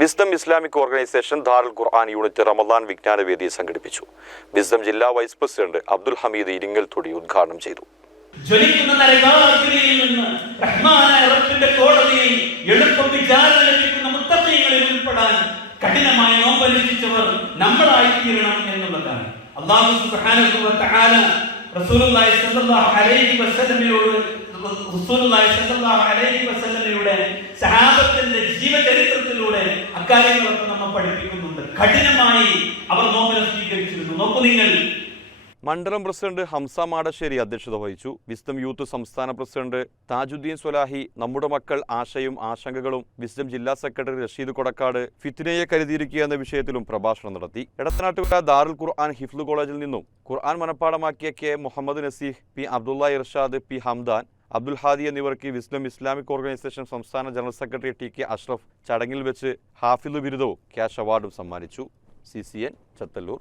Wisdom Islamic organisation Darul Quran unit Ramadan വിജ്ഞാനവേദി സംഘടിപ്പിച്ചു. Wisdom ജില്ലാ vice president Abdul Hameed Iringal Thodi ഉദ്ഘാടനം ചെയ്തു. ജ്വലിക്കുന്ന നരകാഗ്നിയിൽ നിന്ന് റഹ്മാനായ റബ്ബിന്റെ കോടതിയിൽ എളുപ്പം വിചാരണ ലഭിക്കുന്ന മുത്തമ്മങ്ങളിൽ ഉൾപ്പെടാൻ കഠിനമായ നോമ്പനുഷ്ഠിച്ചവർ നമ്മളായി തീരണം എന്നുള്ളതാണ്. അള്ളാഹു സുബ്ഹാനഹു വ തആല റസൂലുള്ളാഹി സ്വല്ലല്ലാഹു അലൈഹി വസല്ലമയോട് റസൂലുള്ളാഹി സ്വല്ലല്ലാഹു അലൈഹി വസല്ലമയുടെ സഹാബത്തിന്റെ ജീവചരിത്രത്തിലൂടെ അക്കാര്യങ്ങളൊക്കെ നമ്മൾ പഠിപ്പിക്കുന്നുണ്ട്. കഠിനമായി അവർ നോമ്പന സ്വീകരിച്ചിരുന്നു നോക്കൂ നിങ്ങൾ മണ്ഡലം പ്രസിഡന്റ് ഹംസ മാടശ്ശേരി അധ്യക്ഷത വഹിച്ചു. വിസ്ഡം യൂത്ത് സംസ്ഥാന പ്രസിഡന്റ് താജുദ്ദീൻ സ്വലാഹി നമ്മുടെ മക്കൾ ആശയും ആശങ്കകളും വിസ്ഡം ജില്ലാ സെക്രട്ടറി റഷീദ് കൊടക്കാട് ഫിത്തിനയെ കരുതിയിരിക്കുക എന്ന വിഷയത്തിലും പ്രഭാഷണം നടത്തി. എടത്തനാട്ടുകര ദാറുൽ ഖുർആൻ ഹിഫ്ലു കോളേജിൽ നിന്നും Quran മനഃപ്പാടമാക്കിയ K Muhammad Naseeh P Abdulla Irshad P Hamdan Abdul Hadi എന്നിവർക്ക് വിസ്ലം ഇസ്ലാമിക് ഓർഗനൈസേഷൻ സംസ്ഥാന general secretary T K Ashraf ചടങ്ങിൽ വെച്ച് ഹാഫിദ് ബിരുദവും ക്യാഷ് അവാർഡും സമ്മാനിച്ചു. C C N Chathallur.